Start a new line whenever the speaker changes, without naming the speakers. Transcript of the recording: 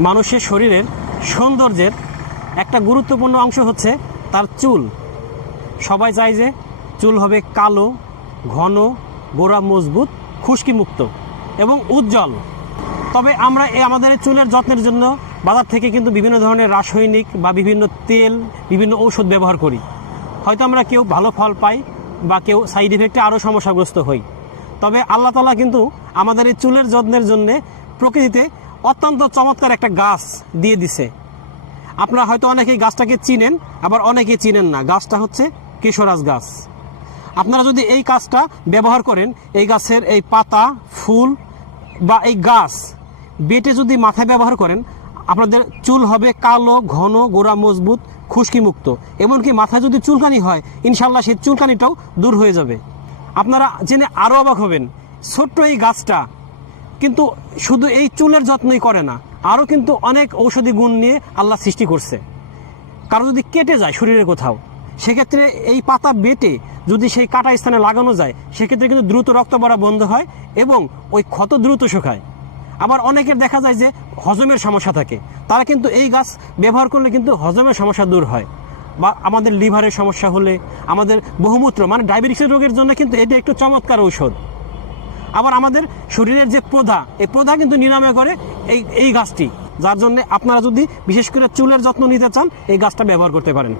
মানুষের শরীরের সৌন্দর্যের একটা গুরুত্বপূর্ণ অংশ হচ্ছে তার চুল। সবাই চায় যে চুল হবে কালো, ঘন, গোড়া মজবুত, খুশকিমুক্ত এবং উজ্জ্বল। তবে আমরা এই আমাদের চুলের যত্নের জন্য বাজার থেকে কিন্তু বিভিন্ন ধরনের রাসায়নিক বা বিভিন্ন তেল, বিভিন্ন ঔষধ ব্যবহার করি। হয়তো আমরা কেউ ভালো ফল পাই বা কেউ সাইড ইফেক্টে আরও সমস্যাগ্রস্ত হই। তবে আল্লাহ তালা কিন্তু আমাদের এই চুলের যত্নের জন্যে প্রকৃতিতে অত্যন্ত চমৎকার একটা গাছ দিয়ে দিছে। আপনারা হয়তো অনেকেই গাছটাকে চিনেন, আবার অনেকে চিনেন না। গাছটা হচ্ছে কেশরাজ গাছ। আপনারা যদি এই গাছটা ব্যবহার করেন, এই গাছের এই পাতা, ফুল বা এই গাছ বেটে যদি মাথায় ব্যবহার করেন, আপনাদের চুল হবে কালো, ঘন, গোড়া মজবুত খুশকিমুক্ত এমনকি মাথায় যদি চুলকানি হয় ইনশাল্লাহ সেই চুলকানিটাও দূর হয়ে যাবে। আপনারা জেনে আরও অবাক হবেন, ছোট্ট এই গাছটা কিন্তু শুধু এই চুলের যত্নই করে না, আরও কিন্তু অনেক ঔষধি গুণ নিয়ে আল্লাহ সৃষ্টি করছে। কারও যদি কেটে যায় শরীরের কোথাও, সেক্ষেত্রে এই পাতা বেটে যদি সেই কাটা স্থানে লাগানো যায়, সেক্ষেত্রে কিন্তু দ্রুত রক্ত বাড়া বন্ধ হয় এবং ওই ক্ষত দ্রুত শুকায়। আবার অনেকের দেখা যায় যে হজমের সমস্যা থাকে, তারা কিন্তু এই গাছ ব্যবহার করলে কিন্তু হজমের সমস্যা দূর হয়। বা আমাদের লিভারের সমস্যা হলে, আমাদের বহুমূত্র মানে ডায়াবেটিসের রোগের জন্য কিন্তু এটা একটু চমৎকার ঔষধ। আবার আমাদের শরীরের যে প্রধা এই প্রধা কিন্তু নিরাময় করে এই এই গাছটি। যার জন্য আপনারা যদি বিশেষ করে চুলের যত্ন নিতে চান, এই গাছটা ব্যবহার করতে পারেন।